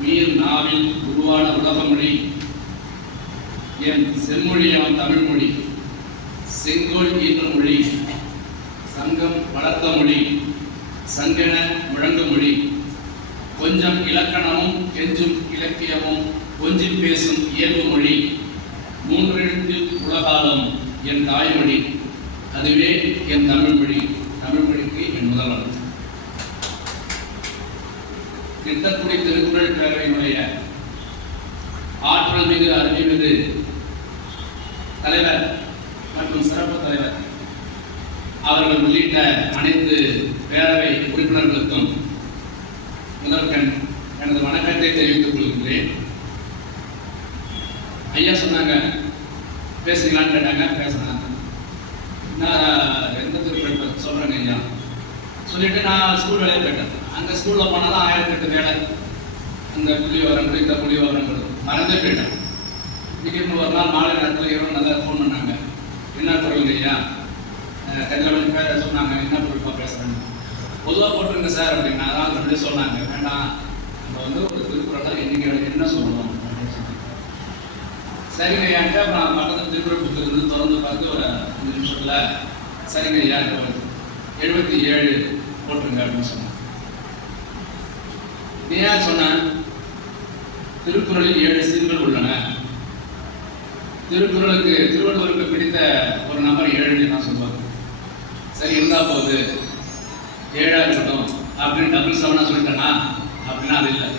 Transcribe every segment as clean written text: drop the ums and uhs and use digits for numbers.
உயிர் நாவில் உருவான உலக மொழி என் செம்மொழியாம் தமிழ் மொழி, செங்கோல் ஈன்ற மொழி, சங்கம் வளர்த்த மொழி, சங்கென முழங்கு மொழி, கொஞ்சம் இலக்கணமும் கெஞ்சும் இலக்கியமும் கொஞ்சி பேசும் இயல்பு மொழி, மூன்றெழுத்து உலகாலம் என் தாய்மொழி, அதுவே என் தமிழ் மொழி. தமிழ் மொழிக்கு என் முதல்வர். திட்டக்குடி திருக்குறள் பேரவையினுடைய ஆற்றல் மிகு அறிவுமிகு தலைவர் மற்றும் சிறப்பு தலைவர் அவர்கள் உள்ளிட்ட அனைத்து பேரவை உறுப்பினர்களுக்கும் முதற்கண் எனது வணக்கத்தை தெரிவித்துக் கொள்கின்றேன். ஐயா சொன்னாங்க, பேசுங்களான்னு கேட்டாங்க. பேசுறேன். நான் எந்த திருக்குறள் சொல்றேங்க ஐயா சொல்லிட்டு நான் ஸ்கூல் வேலையை போயிட்டேன். அந்த ஸ்கூலில் போனால் தான் 1008 வேலை. அந்த புள்ளி விவரங்கள் இந்த புள்ளி விவரங்கள் மறந்தே போயிட்டேன். திடீர்னு ஒரு நாள் மாலை நேரத்தில் இரவு நல்லா ஃபோன் பண்ணாங்க. என்ன பொருளுங்க ஐயா? கதிரவன் பேரை சொன்னாங்க. என்ன பொருள்ப்பா பேசுகிறேன்னு பொதுவாக போட்டுருங்க சார் அப்படின்னா அதான் ரெண்டு சொன்னாங்க. வேண்டாம், நம்ம வந்து ஒரு திருக்குறள் இன்னைக்கு என்ன சொல்லணும் அப்படின்னு சொல்லி சரிங்க ஐயான்ட்டு அப்புறம் பக்கத்தில் திருக்குறள் புக்கு இருந்து திறந்து பார்த்து ஒரு 5 நிமிஷத்தில் சரிங்க ஐயா 77 போட்டுருங்க அப்படின்னு சொன்னாங்க. ஏன் சொன்னேன்? திருக்குறளில் 7 சீர்கள் உள்ளன. திருவள்ளுவருக்கு பிடித்த ஒரு நம்பர் 7 நான் சொல்லுவாங்க. சரி இருந்தா போகுது 7 இருக்கட்டும் அப்படின்னு டபுள் 7 சொல்லிட்டேன்னா அப்படின்னா அது இல்லை.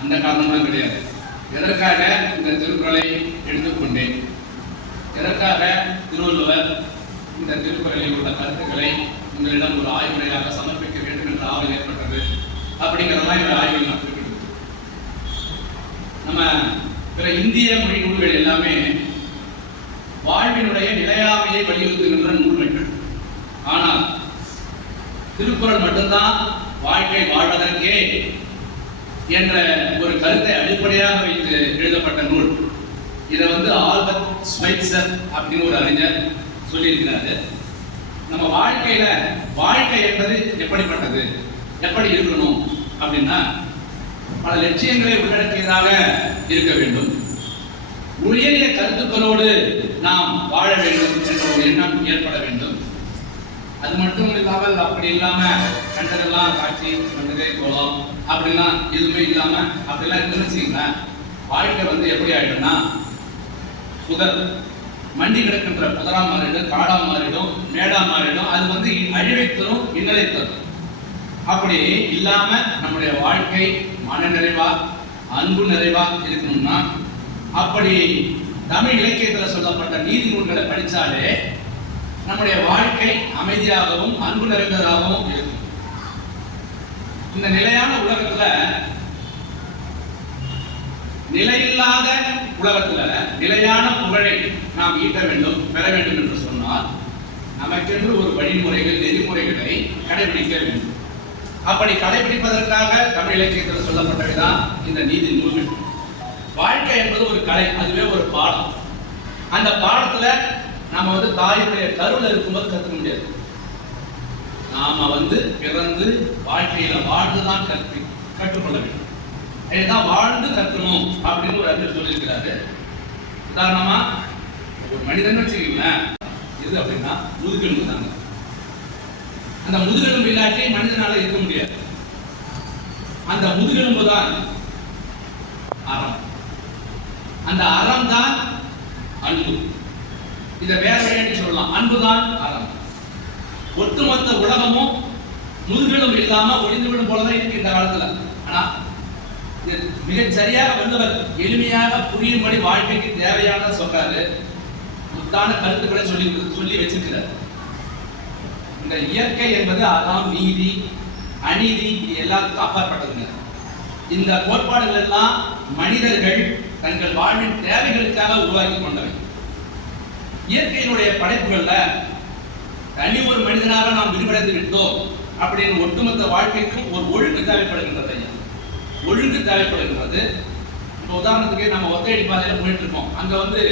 அந்த காரணம்லாம் கிடையாது. எதற்காக இந்த திருக்குறளை எடுத்துக்கொண்டேன்? எதற்காக திருவள்ளுவர் இந்த திருக்குறளில் உள்ள கருத்துக்களை உங்களிடம் ஒரு ஆய்வுரையாக சமர்ப்பிக்க வேண்டும் என்ற ஆவல் ஏற்பட்டது அப்படிங்கிற மாதிரி ஒரு ஆய்வு நான் குறிப்பிடுது. நம்ம பிற இந்திய மொழி நூல்கள் எல்லாமே வாழ்வினுடைய நிலையாமையை வலியுறுத்துகின்ற நூல்கள். ஆனால் திருக்குறள் மட்டும்தான் வாழ்க்கை வாழ்வதற்கே என்ற ஒரு கருத்தை அடிப்படையாக வைத்து எழுதப்பட்ட நூல். இதை வந்து ஆல்பர்ட் ஸ்வைட்சர் அப்படின்னு ஒரு அறிஞர் சொல்லியிருக்கிறாரு. நம்ம வாழ்க்கை என்பது எப்படிப்பட்டது, எப்படி இருக்கணும் அப்படின்னா பல லட்சியங்களை உள்ளடக்கியதாக இருக்க வேண்டும். உயரிய கருத்துக்களோடு நாம் வாழ வேண்டும் என்ற ஒரு எண்ணம் ஏற்பட வேண்டும். அது மட்டும் இல்லாமல் அப்படி இல்லாம கண்டதெல்லாம் காட்சி கண்டதே கோலம் அப்படிலாம் எதுவுமே இல்லாம அப்படிலாம் இருந்துச்சுங்களேன், வாழ்க்கை வந்து எப்படி ஆயிடும்னா புதர் மண்டி கிடக்கின்ற புதரா மாறிடும், காடா மாறிடும், மேடா மாறிடும். அது வந்து அழிவை தரும், இன்னலை தரும். அப்படி இல்லாம நம்முடைய வாழ்க்கை மன நிறைவா அன்பு நிறைவா இருக்கணும்னா அப்படி தமிழ் இலக்கியத்தில் சொல்லப்பட்ட நீதி நூல்களை படிச்சாலே நம்முடைய வாழ்க்கை அமைதியாகவும் அன்பு நிறைந்ததாகவும் இருக்கும். இந்த நிலையான உலகத்துல, நிலையில்லாத உலகத்துல நிலையான புகழை நாம் ஈட்ட வேண்டும், பெற வேண்டும் என்று சொன்னால் நமக்கென்று ஒரு வழிமுறைகள் நெறிமுறைகளை கடைபிடிக்க வேண்டும். அப்படி கடைபிடிப்பதற்காக தமிழ் இலக்கியத்தில் சொல்லப்பட்டதுதான் இந்த நீதி நூல்கள். வாழ்க்கை என்பது ஒரு கலை, அதுவே ஒரு பாடம். அந்த பாடத்துல நம்ம வந்து தாயுடைய கருவில் இருக்கும்போது கற்றுக்க முடியாது. நாம வந்து பிறந்து வாழ்க்கையில வாழ்ந்துதான் கற்றுக்கொள்ள வேண்டும். இதுதான் வாழ்ந்து கற்கணும் அப்படின்னு ஒரு அறிஞர் சொல்லியிருக்கிறாரு. உதாரணமா ஒரு மனிதன் வச்சுக்கீங்களேன், இது அப்படின்னா முதுகெலும்பு தாங்க. அந்த முதுகெலும்பு இல்லாட்டி மனிதனால இருக்க முடியாது. அந்த முதுகெலும்பு தான் அறம். அந்த அறம் தான் அன்பு. இதை வேற வழியாட்டி சொல்லலாம், அன்புதான் அறம். ஒட்டுமொத்த உலகமும் முதுகெலும்பு இல்லாம ஒளிந்துவிடும் போலதான் இருக்கு இந்த காலத்துல. ஆனா மிகச் சரியாக வந்தவர் எளிமையாக புரியும்படி வாழ்க்கைக்கு தேவையான சொல்றாரு. முத்தான கருத்துக்களை சொல்லி வச்சிருக்கிறார். இந்த இயற்கை என்பது அறம், நீதி, அநீதி எல்லாத்துக்கும் அப்பாற்பட்டதுங்க. இந்த கோட்பாடுகள் எல்லாம் மனிதர்கள் தங்கள் வாழ்வின் தேவைகளுக்காக உருவாக்கி கொண்டவை. இயற்கையினுடைய படைப்புகள்ல தனி ஒரு மனிதனாக நாம் விரிவடைந்து விட்டோம் அப்படின்னு ஒட்டுமொத்த வாழ்க்கைக்கும் ஒரு ஒழுங்கு தேவைப்படுகின்றது. ஒழுங்கு தேவைப்படுகின்றது. இப்போ உதாரணத்துக்கு நம்ம ஒத்தையடி பாதையில போயிட்டு இருக்கோம். அங்க வந்து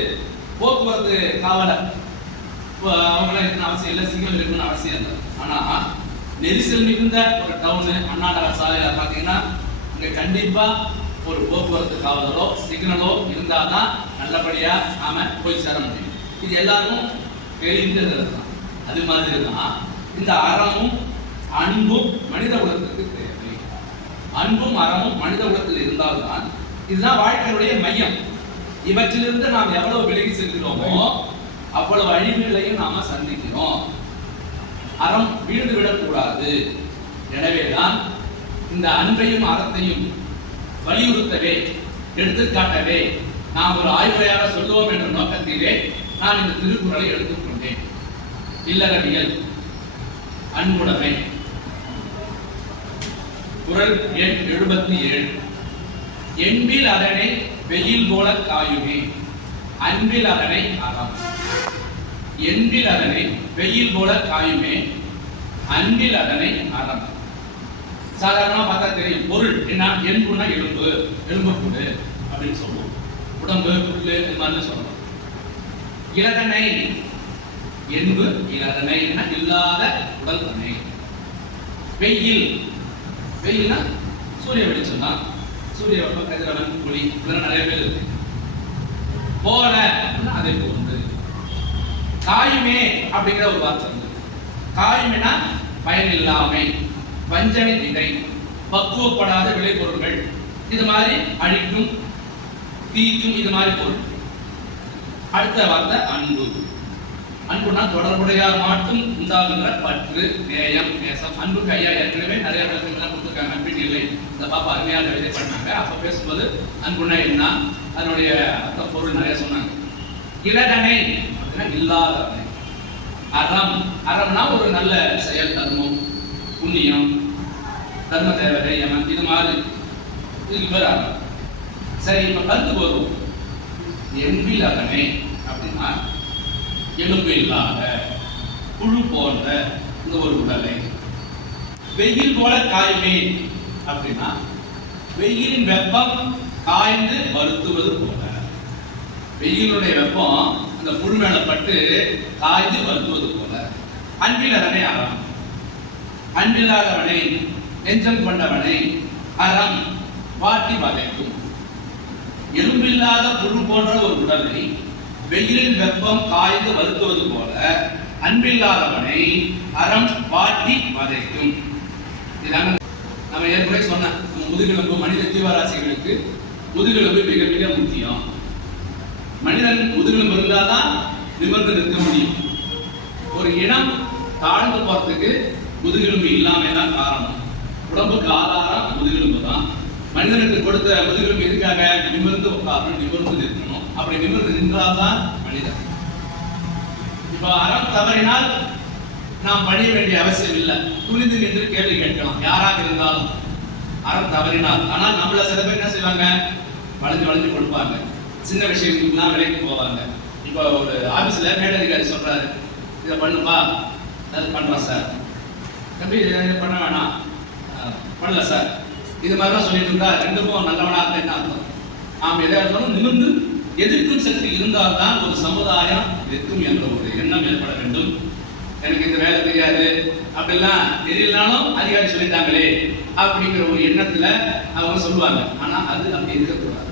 போக்குவரத்து காவலர் அவங்களாம் இருக்கணும் அவசியம் இல்லை, சிக்னல் இருக்கணும்னு அவசியம் இல்லை. ஆனா நெரிசல் மிகுந்த ஒரு டவுனு அண்ணா நகர் சாலையில பார்த்தீங்கன்னா இங்க கண்டிப்பா ஒரு போக்குவரத்து காவலரோ சிக்னலோ இருந்தாதான் நல்லபடியா நாம போய் சேர முடியும். இது எல்லாரும் கேள்விங்கிறது தான். அது மாதிரி தான் இந்த அறமும் அன்பும் மனித குலத்திற்கு தேவை. அன்பும் அறமும் மனித குலத்தில் இருந்தால்தான் இதுதான் வாழ்க்கையுடைய மையம். இவற்றிலிருந்து நாம் எவ்வளவு விலகி செல்கிறோமோ அவ்வளவு அழிவுகளையும் நாம சந்திக்கிறோம். அறம் வீழ்ந்து விடக்கூடாது. எனவேதான் இந்த அன்பையும் அறத்தையும் வலியுறுத்தவே எடுத்துக்காட்டவே நாம் ஒரு ஆய்வுரையாக சொல்லுவோம் என்ற நோக்கத்திலே நான் இந்த திருக்குறளை எடுத்துக்கொண்டேன். இல்லறவியல் அன்புடைமை குறள் எண் 77. என்பில் அதனை வெயில் போல காயுமே அன்பில் அதனை அறம். என்பில் அதனை வெயில் போல காயுமே அன்பில் அதனை அறம். சாதாரணமா பார்த்தா தெரியும் பொருள் என்ன. என்புனா எலும்பு, எலும்பு கூடு அப்படின்னு சொல்லுவோம். உடம்பு புல்லு இது மாதிரி சொல்றோம். இலதனை என்பு இலதனை இல்லாத உடல் தனை. வெயில் வெயில்னா சூரிய வெளிச்சம் தான். சூரிய வெப்பம் கதிரவன் ஒளி இதெல்லாம் நிறைய பேர் இருக்கு. போல அதை போன்று. காயுமே அப்படிங்கிற ஒரு வார்த்தை வந்து காயுமேனா பயனில்லாமை, வஞ்சனை விதை, பக்குவப்படாத விளைபொருள்கள், இது மாதிரி அழிக்கும் தீக்கும் இது மாதிரி பொருள். அடுத்த வார்த்தை அன்பு. அன்புனா தொடர்புடையார் மட்டும் உண்டாகின்ற பற்று, நேயம், நேசம். அன்புக்கு ஐயா ஏற்கனவே நிறைய விளக்கங்கள்லாம் கொடுத்துருக்காங்க. அன்பின் இல்லை இந்த பாப்பா அருமையாக கவிதை பண்ணாங்க. அப்ப பேசும்போது அன்புனா என்ன அதனுடைய அர்த்த பொருள் நிறைய சொன்னாங்க. இலதனை அப்படின்னா இல்லாதவனை. அறம் அறம்னா ஒரு நல்ல செயல், தர்மம், புண்ணியம், தர்ம தேவதை, யமன் இது மாதிரி இதுக்கு பேர் அறம். சரி, இப்ப கருத்து போதும். என்பில் அதனை அப்படின்னா எலும்பு இல்லாத புழு போன்ற இந்த ஒரு உடலை. வெயில் போல காயுமே அப்படின்னா வெயிலின் வெப்பம் காய்ந்து வருத்துவது போல. வெயிலுடைய வெப்பம் அந்த புழு மேல பட்டு காய்ந்து வருத்துவது போல. அன்பில் அதனை அறம். அன்பில்லாதவனை நெஞ்சம் கொண்டவனை அறம் வாட்டி வதைக்கும். எலும்பில்லாத புழு போன்ற ஒரு உடலை வெயிலின் வெப்பம் காய்ந்து வருத்துவது போல அன்பில்லாதவனை அறம் வாட்டி வதைக்கும். இதாங்க நம்ம ஏற்கனவே சொன்ன முதுகெலும்பு. மனித ஜீவராசிகளுக்கு முதுகெலும்பு மிக மிக முக்கியம். மனிதன் முதுகெலும்பு இருந்தால்தான் நிமிர்ந்து நிற்க முடியும். ஒரு இனம் தாழ்ந்து போறதுக்கு முதுகெலும்பு இல்லாம தான் காரணம். உடம்புக்கு ஆதாரம் முதுகெலும்பு தான். மனிதனுக்கு கொடுத்த முதுகெலும்பு எதுக்காக? நிமிர்ந்து உட்காரணும், நிமிர்ந்து நிற்கணும். அப்படி நிமிர்ந்து நின்றால்தான் மனிதன். இப்ப அறம் தவறினால் நாம் பணிய வேண்டிய அவசியம் இல்லை. துணிந்து நின்று கேள்வி கேட்கலாம் யாராக இருந்தாலும். அறம் தவறினால். ஆனால் நம்மள சில பேர் என்ன செய்வாங்க? வளைஞ்சு வளைஞ்சு கொடுப்பாங்க. சின்ன விஷயங்களுக்குலாம் விலைக்கு போவாங்க. இப்போ ஒரு ஆபீஸ்ல மேலதிகாரி சொல்றாரு, இதை பண்ணுப்பா, அது பண்றோம் சார். தம்பி இதை பண்ண வேணாம், பண்ணல சார். இது மாதிரிலாம் சொல்லிட்டு இருந்தா ரெண்டுக்கும் நல்லவனா இருந்தா என்ன அர்த்தம்? நாம் எதை இருந்தாலும் நிமிர்ந்து எதிர்க்கும் சக்தி இருந்தால்தான் ஒரு சமுதாயம் இருக்கும் என்ற ஒரு எண்ணம் ஏற்பட வேண்டும். எனக்கு இந்த வேலை தெரியாது அப்படிலாம் தெரியலனாலும் அதிகாரி சொல்லிட்டாங்களே அப்படிங்கிற ஒரு எண்ணத்துல அவங்க சொல்லுவாங்க. ஆனா அது அப்படி இருக்கக்கூடாது.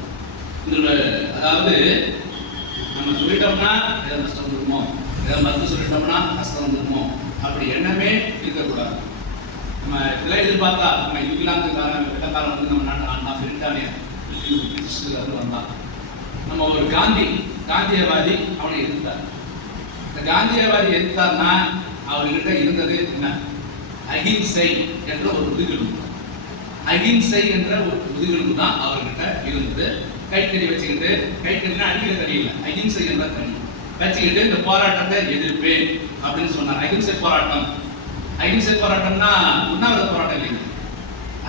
அதாவது நம்ம சொல்லிட்டோம்னா ஏதாவது நஷ்டம் வந்துருமோ, ஏதாவது மருந்து சொல்லிட்டோம்னா கஷ்டம் வந்துருமோ அப்படி எண்ணமே இருக்கக்கூடாது. நம்ம இதெல்லாம் எதிர்பார்த்தா நம்ம இங்கிலாந்துக்காரன் வெள்ளக்காரன் வந்து நம்ம நாட்டை ஆண்டா, பிரிட்டானியா வந்தான். நம்ம ஒரு காந்தியவாதி அவனை எதிர்த்தார். இந்த காந்தியவாதி எதிர்த்தார்னா அவர்கிட்ட இருந்தது என்ன? அகிம்சை என்ற ஒரு முதுகெலும்பு. அகிம்சை என்ற ஒரு முதுகெலும்பு தான் அவர்கிட்ட இருந்தது. கைத்தறி வச்சுக்கிட்டு, கைத்தறினா அடிக்கிற தறி இல்லை, அகிம்சை என்ற தறி வச்சுக்கிட்டு இந்த போராட்டத்தை எதிர்ப்பேன் அப்படின்னு சொன்னார். அகிம்சை போராட்டம். அகிம்சை போராட்டம்னா உண்ணாவிரத போராட்டம் இல்லைங்க.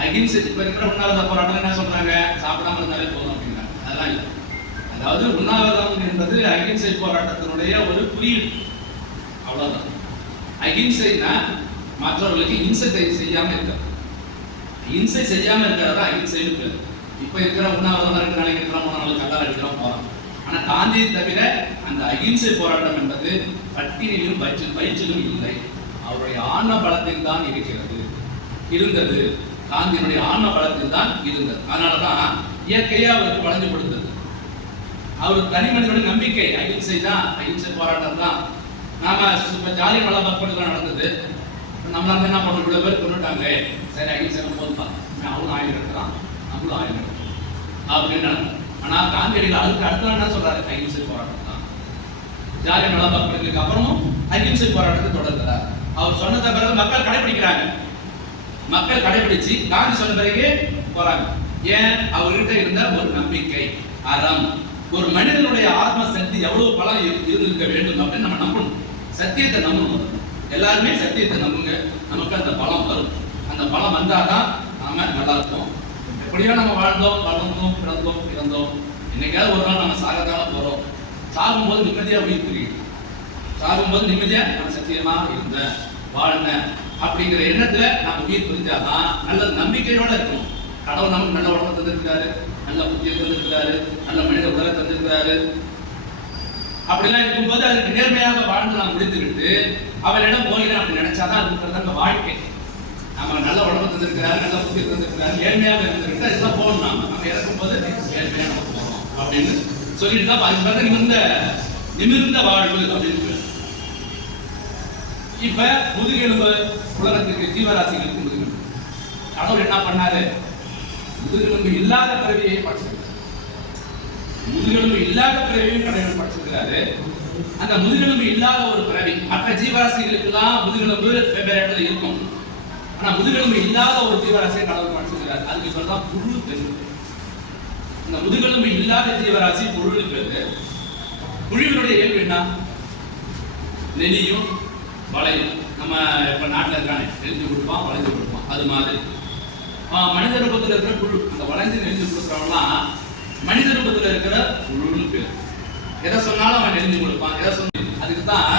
அகிம்சை இப்ப இருக்கிற உண்ணாவிரத போராட்டம் என்ன சொல்றாங்க? சாப்பிடாம இருந்தாலே போதும் அப்படிங்கிறாங்க. அதெல்லாம் இல்லை. அதாவது உண்ணாவிரதம் என்பது அகிம்சை போராட்டத்தினுடைய ஒரு குறியீடு, அவ்வளவுதான். அகிம்சைனா மற்றவர்களுக்கு இம்சை செய்யாம இருக்க. இம்சை செய்யாம இருக்கிறதா அகிம்சை இருக்கு. இப்ப இருக்கிற உண்ணாவிரதம் 2 நாளைக்கு இருக்கிறோம், 3 நாளைக்கு கல்லால் அடிக்கிறோம் போறோம். ஆனா காந்தியை தவிர அந்த அகிம்சை போராட்டம் என்பது பட்டினியிலும் வயிற்றிலும் இல்லை. அவருடைய ஆன்ம பலத்தில் தான் இருந்தது. காந்தியினுடைய ஆன்ம பலத்தில் தான் இருந்தது. அதனாலதான் இயற்கையா அவருக்கு வளைஞ்சு கொடுத்தது. அவர் தனி மனிதனுடைய நம்பிக்கை அகிம்சை தான், அகிம்சை போராட்டம் தான். நாம ஜாலியன் வாலாபாக் நடந்தது. நம்மளால என்ன பண்ண, இவ்வளவு பேர் கொண்டுட்டாங்க, சரி அகிம்சை போதுப்பா, அவனும் ஆயுதம் எடுக்கிறான், நம்மளும் ஆயுதம் எடுக்கிறோம் அப்படின்னு. ஆனா காந்தியடிகள் அதுக்கு அடுத்த என்ன சொல்றாரு, அகிம்சை போராட்டம் தான். ஜாலியன் வாலாபாக் அப்புறமும் அகிம்சை போராட்டத்தை தொடர்கிறார். அவர் சொன்னத பிறகு மக்கள் கடைபிடிக்கிறாங்க. மக்கள் கடைபிடிச்சு காந்தி சொன்ன பிறகு போறாங்க. ஏன்? அவர்கிட்ட இருந்த ஒரு நம்பிக்கை, அறம். ஒரு மனிதனுடைய ஆத்ம சக்தி எவ்வளவு பலம் இருந்திருக்க வேண்டும் அப்படின்னு நம்ம நம்பணும். சத்தியத்தை நம்பணும். எல்லாருமே சத்தியத்தை நம்புங்க, நமக்கு அந்த பலம் வரும். அந்த பலம் வந்தாதான் நாம நல்லா இருப்போம். எப்படியோ நம்ம வாழ்ந்தோம், வளர்ந்தோம், பிறந்தோம். என்னைக்காவது ஒரு நாள் நம்ம சாகத்தான போறோம். சாகும்போது நிம்மதியா உயிர் பிரியும். சாகும்போது நிம்மதியா நான் சத்தியமா இருந்தேன், வாழ்ந்தேன் அப்படிங்கிற எண்ணத்துல நம்ம உயிர் பிரிஞ்சாதான் நல்ல நம்பிக்கையோட இருக்கணும். கடவுள் நமக்கு நல்ல உடம்பு தந்திருக்கிறாரு, நல்ல புத்தியை தந்திருக்கிறாரு, நல்ல மனித உடலை தந்திருக்கிறாரு. அப்படிலாம் இருக்கும்போது அதுக்கு நேர்மையாக வாழ்ந்து நாம் முடித்துக்கிட்டு அவரிடம் போகிறேன் அப்படி நினைச்சாதான் அதுக்கு அந்த வாழ்க்கை. நம்ம நல்ல உடம்பு தந்திருக்கிறாரு, நல்ல புத்தியை தந்திருக்கிறாரு, நேர்மையாக இருந்திருக்கிட்டு இதெல்லாம் போகணும். நம்ம இறக்கும் போது நேர்மையாக நம்ம போகணும் அப்படின்னு சொல்லிட்டு தான் அதுக்கு நிமிர்ந்த வாழ்வு அப்படின்னு. இப்ப முதுகெலும்பு உலகத்துக்கு ஜீவராசிகளுக்கு முதுகெலும்பு. கடவுள் என்ன பண்ணாரு? முதுகெலும்பு இல்லாத பிறவியை படைச்சிருக்காரு. முதுகெலும்பு இல்லாத பிறவியும் கடவுள் படைச்சிருக்கிறாரு. அந்த முதுகெலும்பு இல்லாத ஒரு பிறவி, மற்ற ஜீவராசிகளுக்கு எல்லாம் முதுகெலும்பு வெவ்வேறு இடத்துல இருக்கும். ஆனா முதுகெலும்பு இல்லாத ஒரு ஜீவராசியை கடவுள் படைச்சிருக்கிறார். அதுக்கு பேர் தான் புழு பெரு. இந்த முதுகெலும்பு இல்லாத ஜீவராசி புழு பெரு. புழுவினுடைய இயல்பு என்ன? நெலியும் வளையும். நம்ம இப்ப நாட்டில் இருக்கானே, நெளிஞ்சு கொடுப்பான், வளைஞ்சு கொடுப்பான். அது மாதிரி மனித ரூபத்தில் இருக்கிற புழு, அந்த வளைஞ்சு நெளிஞ்சு கொடுக்குறவன்லாம் மனித ரூபத்தில் இருக்கிற புழுன்னு பேர். எதை சொன்னாலும் அவன் நெளிஞ்சு கொடுப்பான். எதை சொன்ன அதுக்கு தான்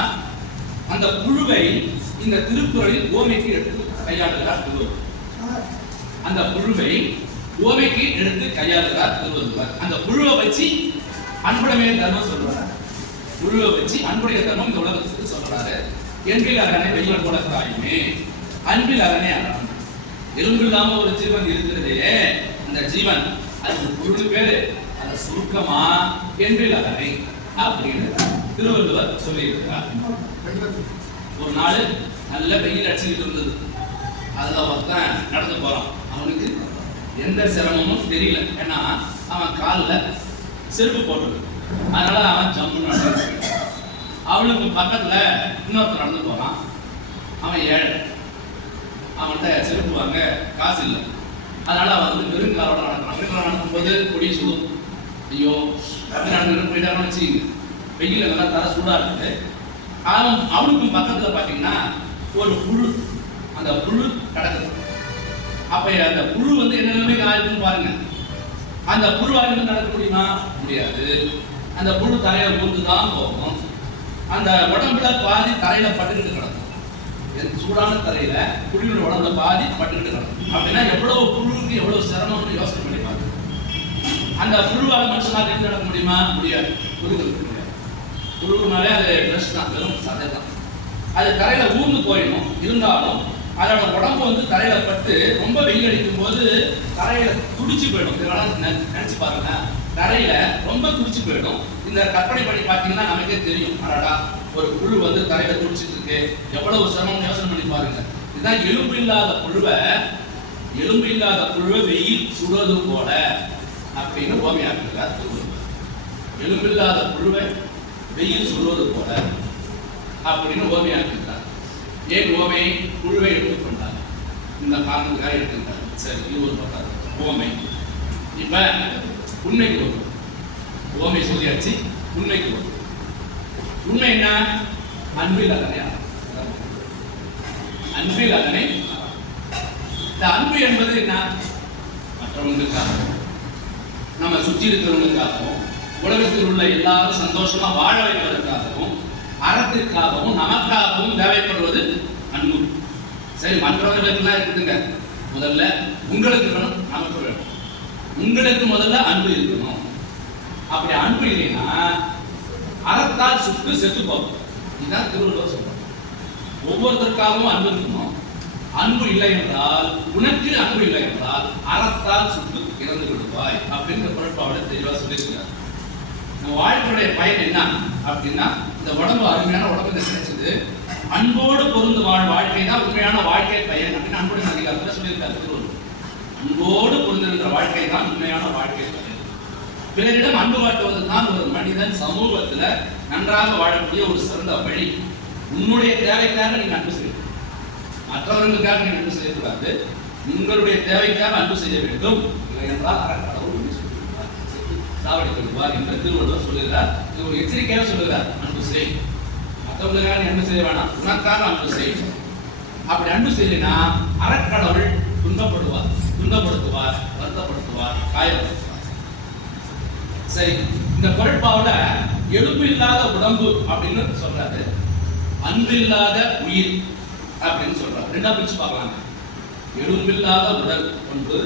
அந்த புழுவை இந்த திருக்குறளில் ஓமைக்கு எடுத்து கையாளுகிறார் திருவள்ளுவர். அந்த புழுவை ஓமைக்கு எடுத்து கையாளுகிறார் திருவள்ளுவர். அந்த புழுவை வச்சு அன்புடைமை தர்மம் சொல்றாரு. புழுவை வச்சு அன்புடைய தர்மம் இந்த உலகத்துக்கு சொல்றாரு. என்பில் அரணை வெயில் போல தாயுமே, அன்பில் அரணை அறம். எலும்பு இல்லாம ஒரு ஜீவன் இருக்கிறதே, அந்த ஜீவன் அது பொருள் பேரு. அதை சுருக்கமா என்பில் அரணை அப்படின்னு திருவள்ளுவர் சொல்லி இருக்கிறார். ஒரு நாள் நல்ல வெயில் அடிச்சுக்கிட்டு இருந்தது. அதுல ஒருத்தன் நடந்து போறான். அவனுக்கு எந்த சிரமமும் தெரியல. ஏன்னா அவன் காலில் செருப்பு போட்டது. அதனால அவன் ஜம்முன்னு நடந்து. அவனுக்கு பக்கத்துல இன்னொருத்தர் நடந்து போறான். அவன் ஏழை, அவன்கிட்ட செருப்பு வாங்க காசு இல்லை. அதனால அவன் வந்து வெறுங்காலோட நடக்கிறான். வெறுங்காலம் நடக்கும்போது கொடி சுடும். ஐயோ நடந்து போயிட்டாருன்னு வச்சுக்கிங்க. வெயில நல்லா தர சூடா இருக்குது. அவனுக்கும் பக்கத்துல பாத்தீங்கன்னா ஒரு புழு, அந்த புழு கிடக்குது. அப்ப அந்த புழு வந்து என்ன நிலைமைக்கு ஆயிருக்குன்னு பாருங்க. அந்த புழுவாக நடக்க முடியுமா? முடியாது. அந்த புழு தலையில ஊர்ந்துதான் போகும். அந்த உடம்புல பாதி தரையில பட்டுக்கிட்டு கிடக்கும். சூடான தரையில புழுவின் உடம்புல பாதி பட்டுக்கிட்டு கிடக்கும். அப்படின்னா எவ்வளவு புழுவுக்கு எவ்வளவு சிரமம்னு யோசனை பண்ணி பாருங்க. அந்த புழுவால மனுஷனாக இருந்து நடக்க முடியுமா? முடியாது. புழுவுக்கு முடியாது. புழுவுனாலே அது ஃப்ரெஷ் தான், வெறும் சதை தான். அது தரையில ஊர்ந்து போயிடும். இருந்தாலும் அதோட உடம்பு வந்து தரையில பட்டு ரொம்ப வெயில் அடிக்கும் போது தரையில துடிச்சு போயிடும். இதெல்லாம் நினைச்சு பாருங்க. தரையில ரொம்ப துடிச்சு போயிடும். இந்த கற்பனை பண்ணி பார்த்தீங்கன்னா நமக்கே தெரியும். அடடா, ஒரு புழு வந்து தரையில துடிச்சிட்டு இருக்கு, எவ்வளவு சிரமம் யோசனை பண்ணி பாருங்க. இதுதான் எலும்பு இல்லாத புழுவை வெயில் சுடுவது போல அப்படின்னு ஓமையாக்குறார் திருவள்ளுவர். எலும்பு இல்லாத புழுவை வெயில் சுடுவது போல அப்படின்னு ஓமையாக்குறார். ஏன் ஓமை? புழுவை எடுத்துக்கொண்டார். இந்த காரணத்துக்காக எடுத்துக்கிட்டார். சரி, இது ஒரு பக்கம் ஓமை. இப்ப உண்மைக்கு வரும். ஓமை சொல்லியாச்சு, உண்மைக்கு வரும். உண்மை என்ன? அன்பில் அதனை. அன்பில் அதனை. இந்த அன்பு என்பது என்ன? மற்றவங்களுக்காகவும் நம்ம சுற்றி இருக்கிறவங்களுக்காகவும் உலகத்தில் உள்ள எல்லாரும் சந்தோஷமா வாழ வைப்பதற்காகவும் அறத்திற்காகவும் நமக்காகவும் தேவைப்படுவது அன்பு. சரி, மற்றவர்களுக்கெல்லாம் இருக்குதுங்க. முதல்ல உங்களுக்கு வேணும், நமக்கு வேணும். உங்களுக்கு முதல்ல அன்பு இருக்கணும். அப்படி அன்பு இல்லைன்னா அறத்தால் சுட்டு செத்து போகும். இதுதான் திருவள்ளுவர் சொல்றார். ஒவ்வொருத்தருக்காகவும் அன்பு இருக்கணும். அன்பு இல்லை என்றால், உனக்கு அன்பு இல்லை என்றால் அறத்தால் சுட்டு இறந்து விடுவாய் அப்படிங்கிற குரட்பாவோட தெளிவா சொல்லியிருக்கிறார். நம்ம வாழ்க்கையுடைய பயன் என்ன அப்படின்னா, இந்த உடம்பு அருமையான உடம்பு கிடைச்சது, அன்போடு பொருந்து வாழ்க்கை தான் உண்மையான வாழ்க்கை பயன் அப்படின்னு அன்புடைய அதிகாரத்தில் சொல்லியிருக்காரு திருவள்ளுவர். அன்போடு பொருந்திருக்கிற வாழ்க்கை தான் உண்மையான வாழ்க்கை பயன். பிறரிடம் அன்பு காட்டுவது தான் ஒரு மனிதன் சமூகத்துல நன்றாக வாழக்கூடிய ஒரு சிறந்த வழி. உன்னுடைய தேவைக்காக நீங்க அன்பு செய்யணும், மற்றவர்களுக்காக நீங்க அன்பு செய்யக்கூடாது. உங்களுடைய தேவைக்காக அன்பு செய்ய வேண்டும். இல்லை என்றால் அறக்கடவுள் சாவடிக்கொள்வார் என்று திருவள்ளுவர் சொல்லுகிறார். இது ஒரு எச்சரிக்கையாக சொல்லுகிறார். அன்பு செய், மற்றவர்களுக்காக நீ அன்பு செய்ய வேணாம், உனக்காக அன்பு செய். அப்படி அன்பு செய்யலைன்னா அறக்கடவுள் துன்பப்படுவார், துன்பப்படுத்துவார், வருத்தப்படுத்துவார், காயப்படுத்துவார். சரி, இந்த குரட்பாவுல எலும்பு இல்லாத உடம்பு அப்படின்னு சொல்றாரு, அன்பு இல்லாத உயிர் அப்படின்னு சொல்றாரு. ரெண்டா பிரிச்சு பார்க்கலாம். எலும்பில்லாத உடல் ஒன்று,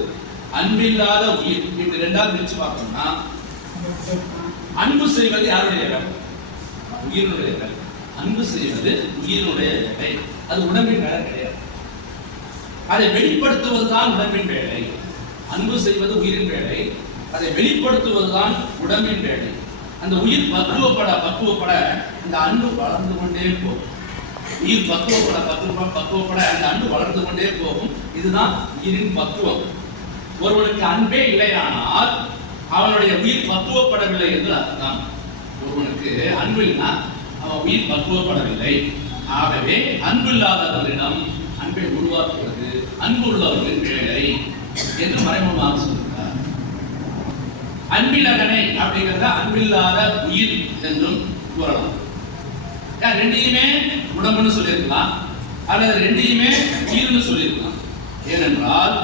அன்பில்லாத உயிர். இப்படி ரெண்டா பிரிச்சு பார்த்தோம்னா, அன்பு செய்வது யாருடைய வேலை? உயிரினுடைய வேலை. அன்பு செய்வது உயிரினுடைய வேலை, அது உடம்பின் வேலை கிடையாது. அதை வெளிப்படுத்துவதுதான் உடம்பின் வேலை. அன்பு செய்வது உயிரின் வேலை, அதை வெளிப்படுத்துவதுதான் உடம்பின் வேலை. அந்த உயிர் பக்குவப்பட இந்த அன்பு வளர்ந்து கொண்டே போகும். உயிர் பக்குவப்பட அந்த அன்பு வளர்ந்து கொண்டே போகும். இதுதான் உயிரின் பக்குவம். ஒருவனுக்கு அன்பே இல்லையானால் அவனுடைய உயிர் பக்குவப்படவில்லை என்று அர்த்தம். ஒருவனுக்கு அன்பு இல்லைன்னா அவன் உயிர் பக்குவப்படவில்லை. ஆகவே அன்பு இல்லாதவர்களிடம் அன்பை உருவாக்குவது அன்பு உள்ளவர்களின் வேலை என்று மறைமுகமாக சொல்கிறார். அன்பிலகனை அப்படிங்கிறத அன்பில்லாத உயிர் என்றும் கூறலாம். ரெண்டையுமே உடம்புன்னு சொல்லியிருக்கலாம், அல்லது ரெண்டையுமே உயிர்னு சொல்லியிருக்கலாம். ஏனென்றால்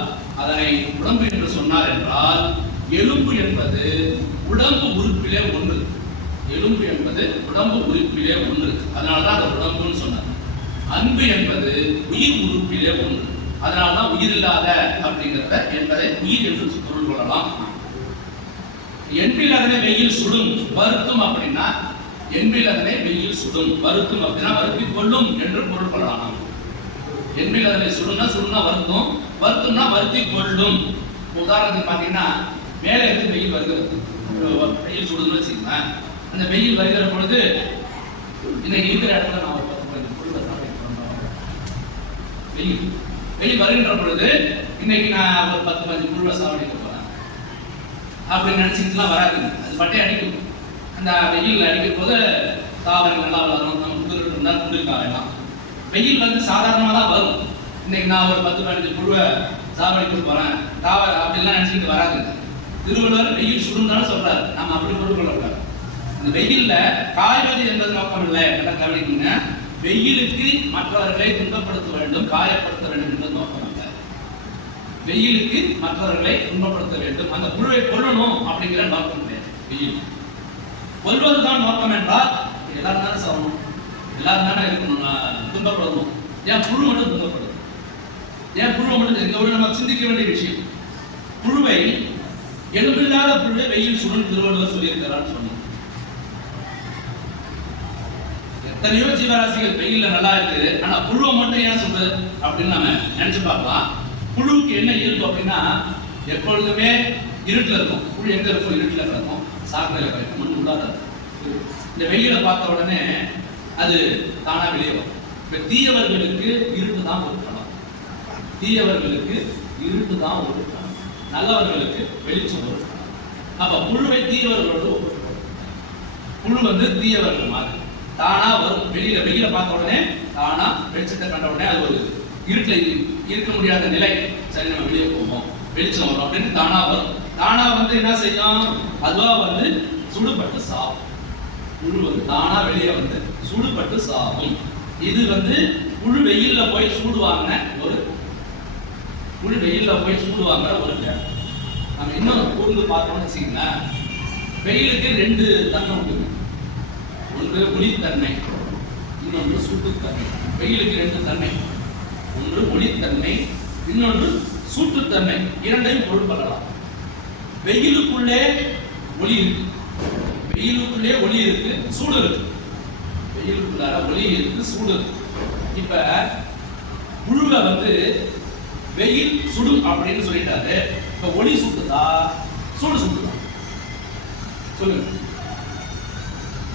அதனை உடம்பு என்று சொன்னார் என்றால், எலும்பு என்பது உடம்பு உறுப்பிலே ஒன்று. எலும்பு என்பது உடம்பு உறுப்பிலே ஒன்று, அதனால்தான் அந்த உடம்புன்னு சொன்னார். அன்பு என்பது உயிர் உறுப்பிலே ஒன்று, அதனால்தான் உயிரில்லாத அப்படிங்கிறத என்பதை உயிர் என்று பொருள் கொள்ளலாம். என்பில் அதனை வெயில் சுடும் வருத்தும் அப்படின்னா, என்பில் அதனை வெயில் சுடும் வருத்தும் அப்படின்னா வருத்தி கொள்ளும் என்று பொருள் கொள்ளலாம். என்பில் அதனை சுடுனா வருத்தும், வருத்தும்னா வருத்தி கொள்ளும். உதாரணத்துக்கு பார்த்தீங்கன்னா, மேலே இருந்து வெயில் வருகிறது, வெயில் சுடுதுன்னு வச்சுக்கோங்க. அந்த வெயில் வருகிற பொழுது இன்னைக்கு இருக்கிற இடத்துல நான் ஒரு 10 வெயில் வருகின்ற பொழுது இன்னைக்கு நான் ஒரு 10-15 புழுவை சாவடிக்க போறேன் அப்படின்னு நினைச்சிட்டுலாம் வராது. அது பட்டே அடிக்கும். அந்த வெயில் அடிக்கும் போது தாவரங்கள் நல்லா வளரும். நம்ம குதிரை இருந்தால் குளிர்கா வேண்டாம். வெயில் வந்து சாதாரணமாக தான் வரும். இன்னைக்கு நான் ஒரு 10-15 புழுவை சாவடிக்க போறேன் அப்படிலாம் நினைச்சிட்டு வராது. திருவள்ளுவர் வெயில் சுடுந்தாலும் சொல்றாரு, நம்ம அப்படி பொருள் கொள்ளக்கூடாது. அந்த வெயில்ல காய்வது என்பது நோக்கம் இல்லை. எல்லாம் கவனிக்குங்க. வெயிலுக்கு மற்றவர்களை துன்பப்படுத்த வேண்டும், காயப்படுத்த வேண்டும் என்பது நோக்கம் அல்ல. வெயிலுக்கு மற்றவர்களை துன்பப்படுத்த வேண்டும், அந்த புழுவை கொல்லணும் அப்படிங்கிற நோக்கம் கிடையாது. வெயில் கொல்வதுதான் நோக்கம் என்றால் எல்லாரும் தானே சாகணும், எல்லாரும் தானே இருக்கணும், துன்பப்படணும். ஏன் புழு மட்டும் துன்பப்படுது? ஏன் புழுவை மட்டும்? இந்த ஒரு நம்ம சிந்திக்க வேண்டிய விஷயம். புழுவை, எலும்பில்லாத புழுவை வெயில் சுடும் திருவள்ளுவர் சொல்லியிருக்கிறான்னு சொன்னோம். எத்தனையோ ஜீவராசிகள் வெயில்ல நல்லா இருக்குது, ஆனா புழுவை மட்டும் ஏன் சொல்றது அப்படின்னு நம்ம நினைச்சு பார்க்கலாம். புழுவுக்கு என்ன இயல்பு அப்படின்னா, எப்பொழுதுமே இருட்டில் இருக்கும். புழு எங்க இருக்கும்? இருட்டில் இருக்கும், சாக்கடையில் கிடைக்கும், மண் உள்ளாத. இந்த வெயிலை பார்த்த உடனே அது தானா வெளியே வரும். இப்ப தீயவர்களுக்கு இருட்டு தான் ஒரு களம், தீயவர்களுக்கு இருட்டு தான் ஒரு களம், நல்லவர்களுக்கு வெளிச்சம் ஒரு களம். அப்ப புழுவை தீயவர்களோடு ஒப்பிடுறோம். புழு வந்து தீயவர்கள் மாதிரி தானா வரும். வெயில பார்த்த உடனே தானா வெளிச்சத்தை கண்ட உடனே அது ஒரு இருட்டில் இருக்க முடியாத நிலை, சரி நம்ம வெளியே போவோம், வெளிச்சம் வரும் அப்படின்னு தானா வரும். தானா வந்து என்ன செய்யும்? அதுவா வந்து சுடுபட்டு சாகும். புழு வந்து தானா வெளியே வந்து சுடுபட்டு சாகும். இது வந்து புழு வெயில்ல போய் சூடுவாங்க ஒரு புழு வெயில்ல போய் சூடுவாங்க ஒரு இடம். நம்ம இன்னும் கூர்ந்து பார்த்தோம்னு வச்சுக்கோங்களேன், வெயிலுக்கு 2 தன்மை உண்டு. ஒன்று ஒளித்தன்மை, இன்னொன்று சூட்டுத்தன்மை. வெயிலுக்கு 2 தன்மை, ஒன்று ஒளித்தன்மை, இன்னொன்று சூட்டுத்தன்மை. இரண்டையும் பொருள் கொள்ளலாம். வெயிலுக்குள்ளே ஒளி இருக்கு, வெயிலுக்குள்ளே ஒளி இருக்கு, சூடு இருக்கு. வெயிலுக்குள்ளார ஒளி இருக்கு, சூடு இருக்கு. இப்ப புழுவை வந்து வெயில் சுடும் அப்படின்னு சொல்லிட்டாரு. இப்ப ஒளி சுட்டுதா சூடு சுட்டுதா? சொல்லுங்க.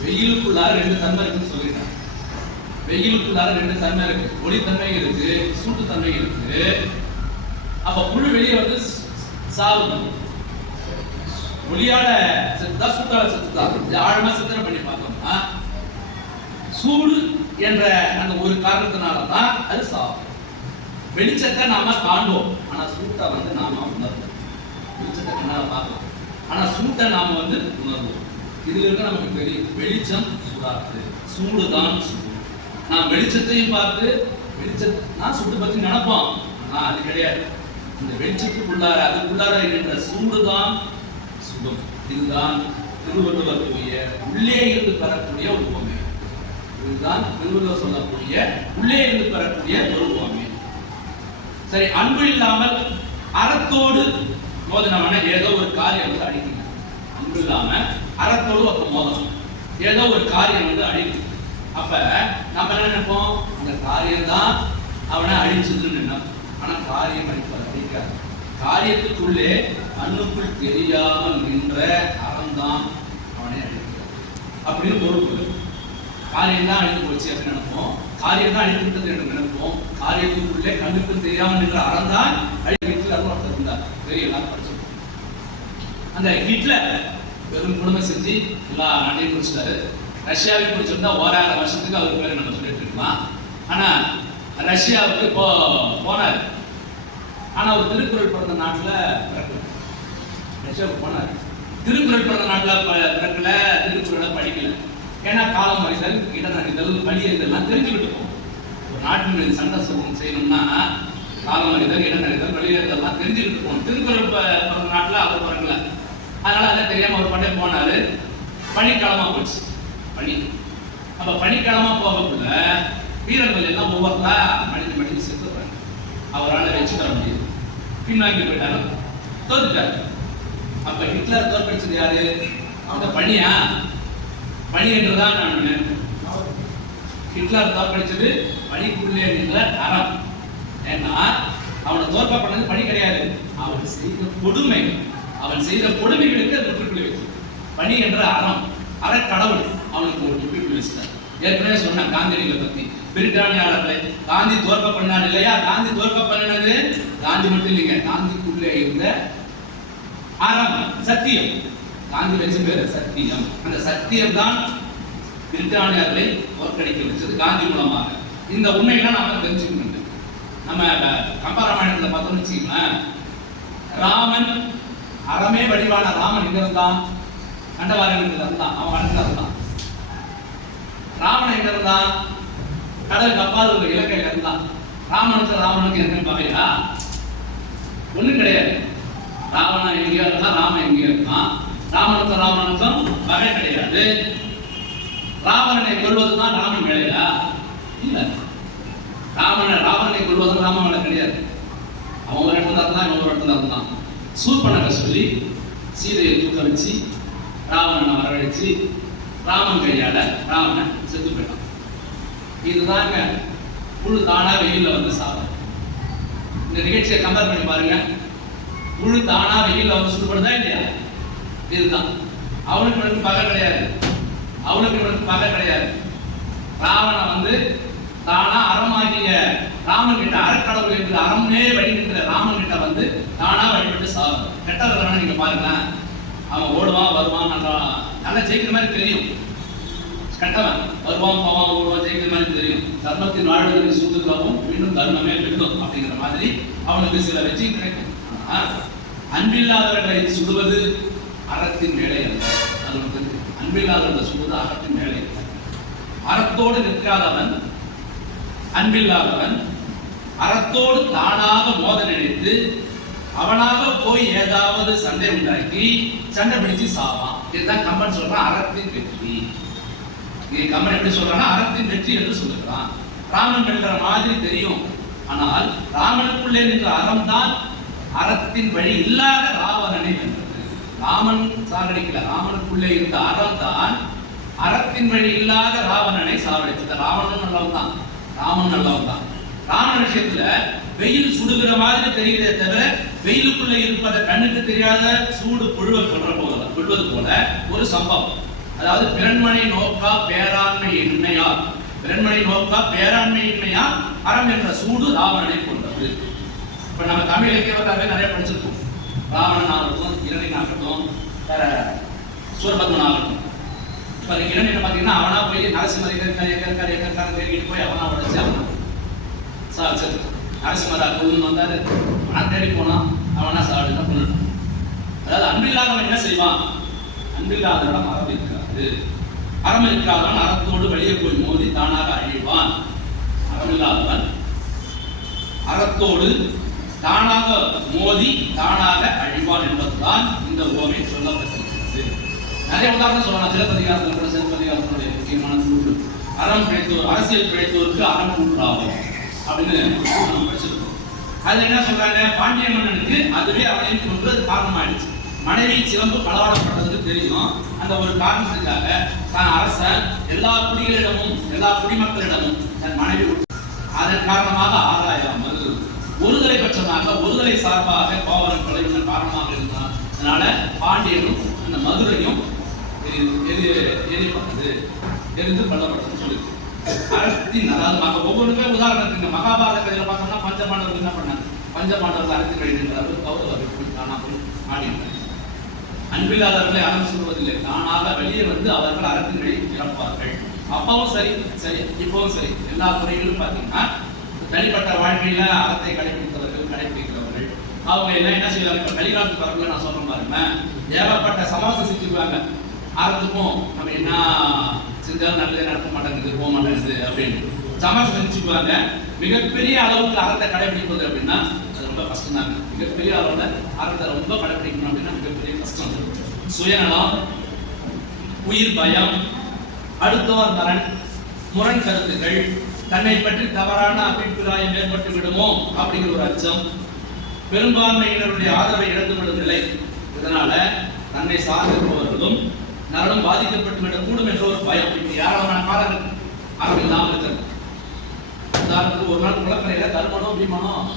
வெயிலுக்குள்ளார ரெண்டு தன்மை இருக்குன்னு சொல்லிட்டாங்க. வெயிலுக்குள்ளார ரெண்டு தன்மை இருக்கு, ஒளி தன்மை இருக்கு, சூட்டு தன்மை இருக்கு. அப்ப புழு வெளியே வந்து சாவு ஒளியால செத்துதா சூட்டால செத்துதா? ஆழமா சிந்தனை பண்ணி பார்த்தோம்னா சூடு என்ற அந்த ஒரு காரணத்தினாலதான் அது சாவு. வெளிச்சத்தை நாம காண்போம், ஆனா சூட்டை வந்து நாம உணர்வோம். வெளிச்சத்தை கண்ணால பார்க்கலாம், ஆனா சூட்டை நாம வந்து உணர்வோம். இதுல இருக்க நமக்கு தெரியும், வெளிச்சம் சூடாது, சூடுதான் சூடு. நான் வெளிச்சத்தையும் பார்த்து நான் சுட்டு பத்தி நினைப்போம், ஆனா அது கிடையாது. இந்த வெளிச்சத்துக்குள்ளார அதுக்குள்ளார இருக்கின்ற சூடுதான் சுடும். இதுதான் திருவள்ளுவர் கூறிய உள்ளே இருந்து பெறக்கூடிய ஒரு உவமை. இதுதான் திருவள்ளுவர் சொல்லக்கூடிய உள்ளே இருந்து பெறக்கூடிய ஒரு உவமை. சரி, அன்பு இல்லாமல் அறத்தோடு மோதினவன ஏதோ ஒரு காரியம் வந்து அழிக்கணும். அன்பு இல்லாம அறத்தோடு அப்ப மோதணும், ஏதோ ஒரு காரியம் வந்து அழிக்கணும். அப்ப நம்ம என்ன நினைப்போம், இந்த காரியம் தான் அவனை அழிச்சதுன்னு நினைப்போம். ஆனா காரியம் அழிக்காது. காரியத்துக்குள்ளே அண்ணுக்குள் தெரியாமல் நின்ற அறம்தான் அவனை அழிக்கிறது அப்படின்னு பொறுப்பு. காரியம் தான் அழிந்து போச்சு அப்படின்னு நினைப்போம், காரியம் தான் அழிந்து விட்டது என்று நினைப்போம். காரியத்துக்குள்ளே கண்ணுக்கு தெரியாமல் நின்ற அறம்தான் ஹிட்லர் ஒருத்தர் இருந்தார், பெரிய எல்லாரும் படிச்சு. அந்த ஹிட்லர் வெறும் குடும்பம் செஞ்சு எல்லா நாட்டையும் முடிச்சிட்டாரு. ரஷ்யாவை பிடிச்சிருந்தா 1000 வருஷத்துக்கு அவர் பேரை நம்ம சொல்லிட்டு இருக்கலாம். ஆனா ரஷ்யாவுக்கு இப்போ போனார், ஆனா அவர் திருக்குறள் பிறந்த நாட்டுல பிறக்கல. ரஷ்யாவுக்கு போனார், திருக்குறள் பிறந்த நாட்டுல பிறக்கல, திருக்குறளை படிக்கல. ஏன்னா காலம் அறிதல், இடனறிதல், வழி அறிதல்லாம் தெரிஞ்சுக்கிட்டு போகும். ஒரு நாட்டின் மீது சண்டை செய்யணும்னா காலம் அறிதல், இடனறிதல், வழி அறிதல்லாம் தெரிஞ்சுக்கிட்டு போகணும். திருக்குறள் பிறந்த நாட்டுல அவர் பிறக்கல, அதனால அதெல்லாம் தெரியாம அவர் பண்ணே போனாரு. பனிக்காலமா போச்சு பனி. அப்ப பனிக்காலமா போகக்குள்ள வீரர்கள் எல்லாம் ஒவ்வொருத்தா மனித செத்துறாங்க. அவரால் வெற்றி பெற முடியாது, பின்னாங்கி போயிட்டாரு, தோத்துட்டாரு. அப்ப ஹிட்லர் தோற்கடிச்சது யாரு? அந்த பனியா? பனி என்றுதான் நான் நினைப்பேன். ஹிட்லர் தோற்கடிச்சது பனிக்குள்ளே நின்ற அறம். ஏன்னா அவனை தோற்க பண்ணது பனி கிடையாது, அவன் செய்த கொடுமை. அவன் செய்த கொடுமைகளுக்கு அது முற்றுப்புள்ளி வச்சு பனி என்ற அறம், அறக்கடவுள் அவனுக்கு ஒரு முற்றுப்புள்ளி வச்சுட்டார். ஏற்கனவே சொன்ன காந்தியடிகளை பத்தி, பிரிட்டானியாளர்களை காந்தி தோற்க பண்ணார் இல்லையா? காந்தி தோற்க பண்ணினது காந்தி மட்டும் இல்லைங்க, காந்திக்குள்ளே இருந்த அறம், சத்தியம். காந்தி வச்ச பேரு சத்தியம். அந்த சத்தியம் தான் பிரிட்டானியர்களை தோற்கடிக்க வச்சது காந்தி மூலமாக. இந்த உண்மைகளை நாம தெரிஞ்சுக்கணும். நம்ம கம்பராமாயணத்துல பார்த்தோம்னு வச்சுக்கோங்களேன், ராமன் அறமே வடிவான ராமன் எங்க இருந்தான்? கண்டவாரத்தில் இருந்தான், அவன் வளர்ந்து இருந்தான். ராவணன் எங்க இருந்தான்? கடல் கப்பால் ஒரு இலக்கையில இருந்தான். ராவனுக்கு எந்த பகையா? ஒண்ணும் கிடையாது. ராவணன் எங்கேயோ இருந்தான், ராமன் எங்கேயோ இருந்தான். ராவனுக்கும் பகை கிடையாது. ராவணனை கொள்வதுதான் ராமன் வேலையா? இல்ல. ராவணனை கொள்வதும் ராமன் வேலை கிடையாது. அவன் ஒரு இடத்துல இருந்தான், இவன் ஒரு இடத்துல இருந்தான். சூர்பனகை சொல்லி சீதையை தூக்க வச்சு ராவணனை வரவழைச்சு ராமன் கையால ராவணன் செத்து போயிட்டான். இதுதாங்க புழு தானா வெயில்ல வந்து சாப்பிடும். இந்த நிகழ்ச்சியை கம்பேர் பண்ணி பாருங்க. புழு தானா வெயில்ல வந்து சுடுபடுதா இல்லையா? இதுதான். அவனுக்கு பகை கிடையாது, அவனுக்கு பகை கிடையாது. ராவணன் வந்து தானா அறமாகிய ராமன் கிட்ட, அறக்கடவுள் என்று அறமே வழிகின்ற ராமன் கிட்ட வந்து தானா வழிபட்டு சாகும். கெட்டவர்களான நீங்க பாருங்களேன், அவன் ஓடுவான் வருவான், நல்லா ஜெயிக்கிற மாதிரி தெரியும். கெட்டவன் வருவான் போவான் ஓடுவான் ஜெயிக்கிற மாதிரி தெரியும். தர்மத்தின் வாழ்வதற்கு சூதுக்கவும் இன்னும் தர்மமே வெல்லும் அப்படிங்கிற மாதிரி அவனுக்கு சில வெற்றி கிடைக்கும். அன்பில்லாதவர்களை சுடுவது அறத்தின் வேலை அல்ல. அது வந்து அன்பில்லாதவர்களை சுடுவது அறத்தின் வேலை அல்ல. அறத்தோடு நிற்காதவன், அன்பில்லாதவன் அறத்தோடு தானாக மோத நினைத்து அவனாக போய் ஏதாவது சண்டை உண்டாக்கி சண்டை பிடிச்சு சாவான். இதுதான் கம்பன் சொல்றான் அறத்தின் வெற்றி. இது கம்பன் எப்படி சொல்றான்னா அறத்தின் வெற்றி என்று சொல்லுகிறான். ராமன் வென்ற மாதிரி தெரியும், ஆனால் ராமனுக்குள்ளே நின்ற அறம் தான் அறத்தின் வழி இல்லாத ராவணனை வென்றது. ராமன் சாகடிக்கல, ராமனுக்குள்ளே இருந்த அறம் தான் அறத்தின் வழி இல்லாத ராவணனை சாவடித்தது. ராவணனும் நல்லவன் தான், ராமன் நல்லவன் தான். ராமன் விஷயத்துல வெயில் சுடுகிற மாதிரி தெரிகிறதே தவிர வெயிலுக்குள்ள இருப்பத கண்ணுக்கு தெரியாத சூடு கொள்வது போல ஒரு சம்பவம். அதாவது பிறன்மனை நோக்கா பேராண்மை எண்ணையா, பிறன்மனை நோக்கா பேராண்மை எண்ணையா அறம் என்ற சூடு ராவணனை கொண்டது. இப்ப நம்ம தமிழ் இலக்கியவர்களாகவே நிறைய படிச்சிருக்கோம். ராவணன் ஆகட்டும், இரணின் ஆகட்டும், சூரபத்மன் ஆகட்டும். இப்ப இரணியனை பார்த்தீங்கன்னா அவனா போய் நரசிம்மர் எங்கற்காரன் தேடிட்டு போய் அவனா உடச்சு அவனா சாதிச்சது. நரசிம்மரா கொள்ளுன்னு வந்தாரு, அவனா தேடி போனான், அவனா சாடுதான் கொண்டுட்டான். அதாவது அன்பில்லாதவன் என்ன செய்வான்? அன்பில்லாதவன் அறம் இருக்காது. அறம் இருக்காதவன் அறத்தோடு வெளியே போய் மோதி தானாக அழிவான். அறமில்லாதவன் அறத்தோடு தானாக மோதி தானாக அழிவான் என்பதுதான் இந்த உவமை சொல்லப்பட்டிருக்கிறது. நிறைய உதாரணம் சொல்லலாம். சிலப்பதிகாரத்தில் கூட சிலப்பதிகாரத்தினுடைய முக்கியமான கூற்று அறம் பிழைத்தோர், அரசியல் பிழைத்தோருக்கு அறம் கூற்றாகும் அப்படின்னு நம்ம படிச்சிருக்கோம். அதுல என்ன சொல்றாங்க? பாண்டிய மன்னனுக்கு அதுவே அவனையும் கொண்டு அது காரணமாயிடுச்சு. மனைவி சிலம்பு களவாடப்பட்டதுக்கு தெரியும். அந்த ஒரு காரணத்துக்காக தான் அரசன் எல்லா குடிகளிடமும் எல்லா குடிமக்களிடமும் தன் மனைவி அதன் காரணமாக ஆராயாமல் ஒருதலை பட்சமாக ஒருதலை சார்பாக கோவலன் கொலையுடன் காரணமாக இருந்தான். அதனால பாண்டியனும் அந்த மதுரையும் எரிந்து கொல்லப்பட்டதுன்னு சொல்லி அறத்தின், அதாவது ஒவ்வொன்றுமே உதாரணத்துக்கு மகாபாரத கதையில பார்த்தோம்னா பஞ்சபாண்டவர்கள் என்ன பண்ணாங்க? பஞ்சபாண்டவர்கள் அறத்தின் வழிகின்றார்கள், கௌரவர்கள் காணாமல் ஆடினார்கள். அன்பில்லாதவர்களை அறம் சொல்வதில்லை, தானாக வெளியே வந்து அவர்கள் அறத்தின் வழி இறப்பார்கள். அப்பவும் சரி இப்பவும் சரி எல்லா துறைகளிலும் பார்த்தீங்கன்னா தனிப்பட்ட வாழ்க்கையில அறத்தை கடைபிடிக்கிறவர்கள் அவங்க எல்லாம் என்ன செய்யறாங்க? இப்ப கலிகாலத்து பரப்புல நான் சொல்றேன் பாருங்க, ஏகப்பட்ட சமாசம் செஞ்சுக்குவாங்க. அறத்துக்கும் நம்ம என்ன செஞ்சாலும் நல்லதே நடக்க மாட்டேங்குது, போக மாட்டேங்குது அப்படின்னு சமாசம் செஞ்சுக்குவாங்க. மிகப்பெரிய அளவுக்கு அறத்தை கடைபிடிப்பது அப்படின்னா அது ரொம்ப கஷ்டம் தாங்க. மிகப்பெரிய அளவுல அறத்தை ரொம்ப கடைபிடிக்கணும் அப்படின்னா மிகப்பெரிய கஷ்டம். சுயநலம், உயிர் பயம், அடுத்தவர் முரண் கருத்துக்கள், தன்னை பற்றி தவறான அபிப்பிராயம் ஏற்பட்டு விடுமோ அப்படிங்கிற ஒரு அச்சம், பெரும்பான்மையினருடைய ஆதரவை இழந்துவிடும் நிலை. இதனால தன்னை சார்ந்திருப்பவர்களும் நலனும் பாதிக்கப்பட்டு விடக்கூடும் என்ற ஒரு பயம். இப்ப யாராவது காலம் அறம் இல்லாமல் இருக்கிறது. உதாரணத்துக்கு ஒரு நாள் குளக்கரையில தர்மனும் பீமனும்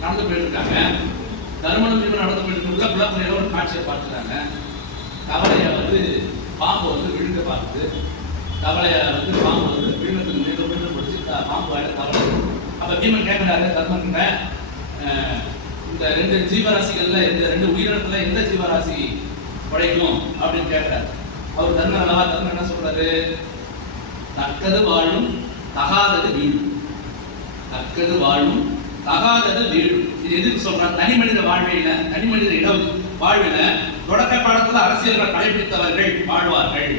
நடந்து போயிட்டு இருக்காங்க. தர்மனும் பீமனும் நடந்து போயிட்டு இருக்க குளக்கரையில ஒரு காட்சியை பார்த்துட்டாங்க. கவலையை வந்து பாம்பு வந்து விழுங்க பார்க்குது. கவலையை வந்து பாம்பு வந்து விழுங்கத்துக்கு மீண்டும் பிடிச்சி பாம்பு வாயில கவலை. அப்ப பீமன் கேட்கிறாரு தர்மன் கிட்ட, இந்த ரெண்டு ஜீவராசிகள்ல இந்த ரெண்டு உயிரினத்துல எந்த ஜீவராசி உழைக்கும் அப்படின்னு கேட்கிறாரு. அவர் தர்மன் என்ன சொல்றாரு? தக்கது வாழும் தகாதது வீடும். தக்கது வாழும் தகாதது வீடும். இது எதுக்கு சொல்றாங்க? தனி மனித வாழ்வையில, தனி மனித இடம் வாழ்வில தொடக்க காலத்துல அரசியல்கள் கடைபிடித்தவர்கள் வாழ்வார்கள்.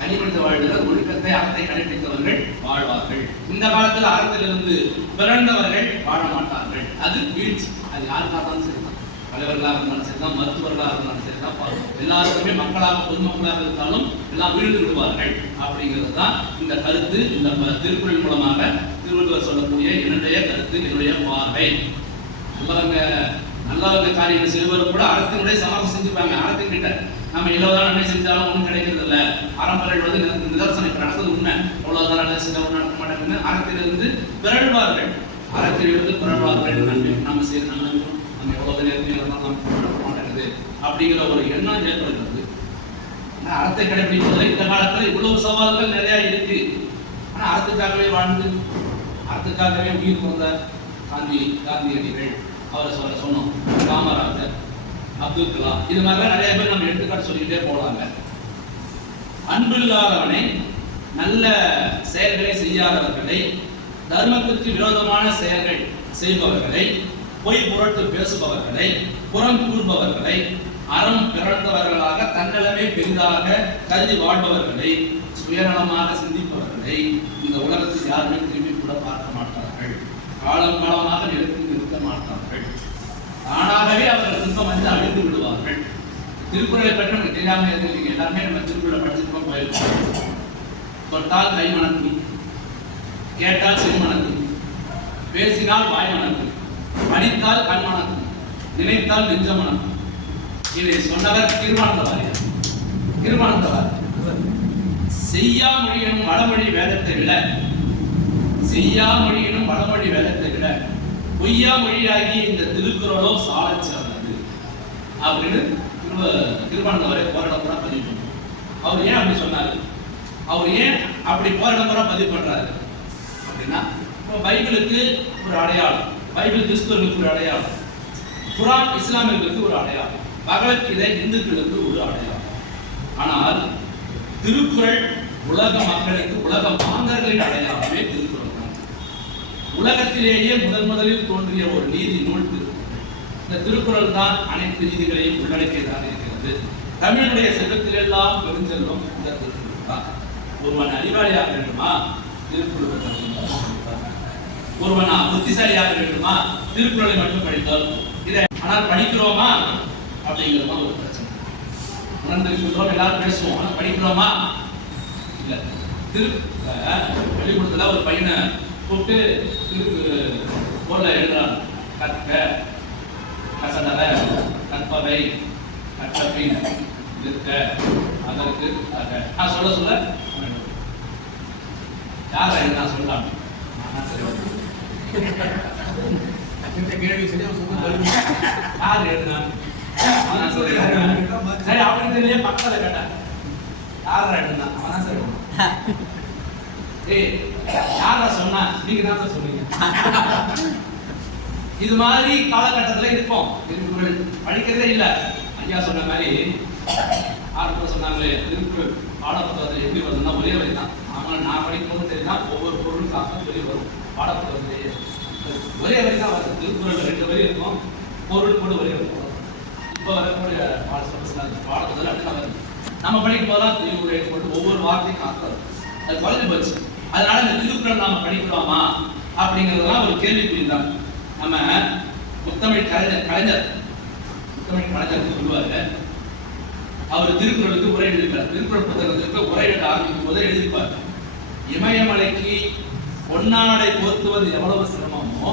தனி மனித வாழ்வில் ஒழுக்கத்தை அறத்தை கடைபிடித்தவர்கள் வாழ்வார்கள். இந்த காலத்துல அறத்திலிருந்து பிறந்தவர்கள் வாழ மாட்டார்கள். அது வீழ்ச்சி. அது யாருக்காக இருந்தாலும் சரிதான், தலைவர்களாக இருந்தாலும் சரிதான், மருத்துவர்களாக இருந்தாலும் சரிதான், எல்லாருக்குமே மக்களாக பொதுமக்களாக இருந்தாலும் எல்லாம் வீழ்ந்து விடுவார்கள். அப்படிங்கிறது தான் இந்த கருத்து. இந்த திருக்குறள் மூலமாக திருவள்ளுவர் சொல்லக்கூடிய என்னுடைய கருத்து, என்னுடைய பார்வை. நல்லவங்க காரியங்கள் செய்வரும் கூட அறத்தினுடைய சமரசம் செஞ்சுப்பாங்க. அறத்தின் கிட்ட நம்ம எவ்வளவுதான் நன்மை செஞ்சாலும் ஒன்றும் கிடைக்கிறது இல்லை. அறம்பர்கள் வந்து நிதர்சனம் இப்ப நடந்தது உண்மை. எவ்வளவுதான் நல்லது செஞ்சால் ஒன்றும் நடக்க மாட்டேங்குது. அறத்திலிருந்து பிறழ்வார்கள், அறத்திலிருந்து பிறழ்வார்கள். நன்மை நம்ம செய்ய நல்லது நம்ம எவ்வளவு நேரத்தில் நமக்கு நடக்க மாட்டேங்குது அப்படிங்கிற ஒரு எண்ணம் ஏற்படுகிறது. ஆனா அறத்தை கடைபிடிப்பதில் இந்த காலத்துல இவ்வளவு சவால்கள் நிறைய இருக்கு. ஆனா அறத்துக்காகவே வாழ்ந்து அறத்துக்காகவே உயிர் கொண்ட காந்தியடிகள், அவரை சொன்னோம், காமராஜர், அப்துல் கலாம், இது மாதிரிலாம் நிறைய பேர் நம்ம எடுத்துக்காட்டு சொல்லிக்கிட்டே போகலாங்க. அன்பில்லாதவனை, நல்ல செயல்களை செய்யாதவர்களை, தர்மத்திற்கு விரோதமான செயல்கள் செய்பவர்களை, பொய் புரட்டு பேசுபவர்களை, புறம் கூறுபவர்களை, அறம் பிறந்தவர்களாக தன்னலமே பெரிதாக கருதி வாழ்பவர்களை, சுயநலமாக சிந்திப்பவர்களை இந்த உலகத்தில் யாருமே திரும்பி கூட பார்க்க மாட்டார்கள். காலம் காலமாக நிறுத்த மாட்டார்கள். தானாகவே அவர்கள் துன்பம் வந்து அழிந்து விடுவார்கள். திருக்குறளை பற்றி நமக்கு தெரியாமல் இருந்தீங்க. எல்லாருமே நம்ம திருக்குறளை படிச்சுட்டு போயிருக்கோம். தொட்டால் கை மணக்கும், கேட்டால் செவி மணக்கும், பேசினால் வாய் மணக்கும், படித்தால் கண் மணக்கும், நினைத்தால் நெஞ்ச மணக்கும். இதை சொன்னவர் திருமானந்தவாரியார். திருமானந்தவாரி செய்யா மொழி எனும் வடமொழி வேதத்தை விட செய்யா மொழியினும் வடமொழி வேதத்தை விட பொய்யா மொழியாகி இந்த திருக்குறளோ சாலச் சிறந்தது அப்படின்னு திருவண்ணாமலை போராடப்புறா பதிவு பண்ணுறாரு. அவர் ஏன் அப்படி சொன்னாரு? அவர் ஏன் அப்படி போராடப்புறா பதிவு பண்றாரு அப்படின்னா, இப்போ பைபிளுக்கு ஒரு அடையாளம், பைபிள் கிறிஸ்துவர்களுக்கு ஒரு அடையாளம், குர்ஆன் இஸ்லாமியர்களுக்கு ஒரு அடையாளம், பகவத்கீதை இந்துக்களுக்கு ஒரு அடையாளம். ஆனால் திருக்குறள் உலக மக்களுக்கு, உலக மாந்தர்களின் அடையாளமே திருக்குறள் தான். உலகத்திலேயே முதலில் தோன்றிய ஒரு நீதி நூல் திருக்குறள். இந்த திருக்குறள் தான் அனைத்து நீதிகளையும் உள்ளடக்கியதாக இருக்கிறது. தமிழுடைய செல்வத்திலெல்லாம் பெருஞ்செல்வம் இந்த திருக்குறள் தான். ஒருவன் அறிவாளியாக வேண்டுமா? திருக்குறள். ஒருவன் புத்திசாலியாக வேண்டுமா? திருக்குறளை மட்டும் படித்தால். இதை ஆனால் படிக்கிறோமா அப்படிங்கிறது ஒரு பிரச்சனை. உணர்ந்திருக்கிறோம், எல்லாரும் பேசுவோம், ஆனால் படிக்கிறோமா? இல்ல. பள்ளிக்கூடத்துல ஒரு பையனை கூப்பிட்டு போர்ல எழுதுறான், கற்க, கசடர, கற்பவை, கற்றபின், இருக்க, அதற்கு, நான் சொல்ல சொல்ல யார் எழுதுனா சொல்லலாம். யார் எழுதுனா? சரி, அப்படின்னு தெரியல, பக்கத்துல கேட்டேன் யாரா எழுதுனா? அவனா சரி. ஏய், யாரா சொன்னா? நீங்க தான் சார் சொன்னீங்க. இது மாதிரி காலகட்டத்தில் இருப்போம். திருக்குறள் படிக்கிறதே இல்லை. ஐயா சொன்ன மாதிரி ஆரம்பத்தில் சொன்னாங்களே, திருக்குறள் பாடப்புத்தகத்தில் எப்படி வருதுன்னா ஒரே வரி தான். ஆனால் நான் படிக்கும்போது தெரியுதா, ஒவ்வொரு பொருளும் காக்க சொல்லி வரும் பாடப்புத்தகத்திலேயே. ஒரே வரி தான் வருது. திருக்குறள் 2 வரி இருக்கும், பொருள் கூட ஒரே வரி. இப்போ வரக்கூடிய பாடப்புத்தகத்தில் அப்படி தான் வருது. நம்ம படிக்கும் போதெல்லாம் திருக்குறள் போட்டு ஒவ்வொரு வார்த்தையும் காக்க அது குறைஞ்சு போச்சு. அதனால இந்த திருக்குறள் நாம படிக்கிறோமா அப்படிங்கிறதுலாம் ஒரு கேள்விக்குறி தான். நம்ம முத்தமிழ் கலைஞர் சொல்லுவாரு, அவர் திருக்குறளுக்கு உரை எழுதிப்பார். திருக்குறள் புத்தகத்திற்கு உரை எழுத ஆரம்பிக்கும் போதே எழுதிப்பார், இமயமலைக்கு பொன்னாடை போர்த்துவது எவ்வளவு சிரமமோ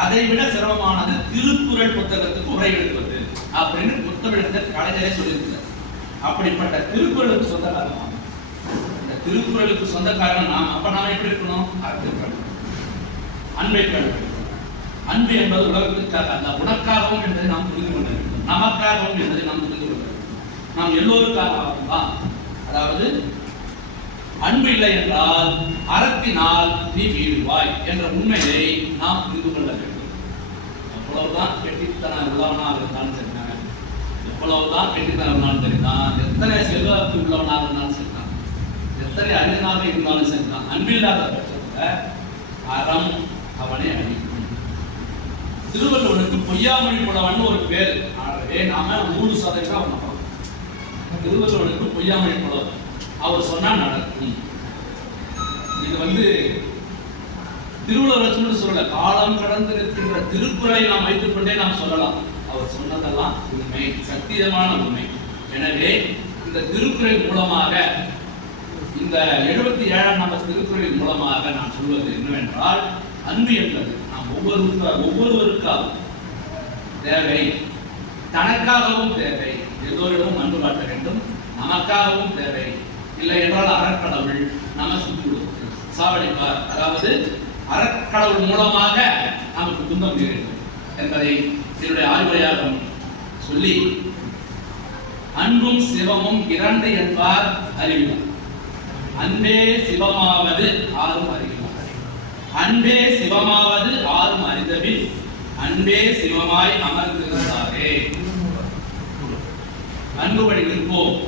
அதை விட சிரமமானது திருக்குறள் புத்தகத்துக்கு உரை எழுதுவது அப்படின்னு முத்தமிழ் கலைஞரே சொல்லியிருக்கிறார். அப்படிப்பட்ட திருக்குறளுக்கு சொந்தக்காரன், இந்த திருக்குறளுக்கு சொந்தக்காரன் நாம். அப்ப நாம எப்படி இருக்கணும்? அன்பை கண்டு. அன்பு என்பது உலகத்திற்காக அல்ல, உனக்காகவும் என்பதை நாம் புரிந்து கொள்ள வேண்டும், நமக்காகவும் என்பதை நாம் புரிந்து கொள்ள வேண்டும். நாம் எல்லோருக்காகவும் தான். அதாவது அன்பு இல்லை என்றால் அறத்தினால் நீ வீழ்வாய் என்ற உண்மையை நாம் புரிந்து கொள்ள வேண்டும். எவ்வளவுதான் கெட்டித்தனம் உள்ளவனாக இருந்தாலும் சரிதான், எவ்வளவுதான் கெட்டித்தனம் இருந்தாலும் சரிதான், எத்தனை செல்வத்து உள்ளவனாக இருந்தாலும் சரிதான், எத்தனை அறிஞனாக இருந்தாலும் சரிதான், அன்பில்லாத பட்சத்தில் அறம் அவனை அழிக்கும். திருவள்ளுவனுக்கு பொய்யாமொழி புலவன் ஒரு பேர். ஆகவே நாம 100% அவன் நம்பலாம். திருவள்ளுவனுக்கு பொய்யாமொழி புலவன், அவர் சொன்னா நடக்கும். இது திருவள்ளுவர் சொல்லல, காலம் கடந்து நிற்கின்ற திருக்குறளை நாம் வைத்துக் கொண்டே நாம் சொல்லலாம். அவர் சொன்னதெல்லாம் உண்மை, சத்தியமான உண்மை. எனவே இந்த திருக்குறள் மூலமாக, இந்த 77ஆம் நம்பர் திருக்குறள் மூலமாக நான் சொல்வது என்னவென்றால், அன்பு என்பது நாம் ஒவ்வொருவருக்காகவும் தேவை, தனக்காகவும் தேவை, எல்லோரிடமும் அன்பு காட்ட வேண்டும், நமக்காகவும் தேவை. இல்லை என்றால் அறக்கடவுள் நம்ம சுற்றி சாவடிப்பார். அதாவது அறக்கடவுள் மூலமாக நமக்கு துன்பம் நேரிடும் என்பதை என்னுடைய ஆய்வுரையாக சொல்லி, அன்பும் சிவமும் 2 என்பார் அறிவினார். அன்பே சிவமாவது ஆறும் அறிவினார். அன்பே சிவமாவது ஆறும் அறிந்தபின் அன்பே சிவமாய் அமர்ந்திருந்தாரே. அன்பு வழி நிற்போம்,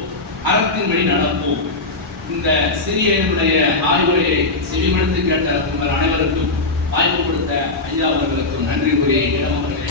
அறத்தின் வழி நடப்போம். இந்த சிறியனுடைய ஆய்வுரையை செவிமடுத்து கேட்ட உங்கள் அனைவருக்கும் வாய்ப்பு கொடுத்த ஐயா அவர்களுக்கும் நன்றி கூறி இடம் அவர்களே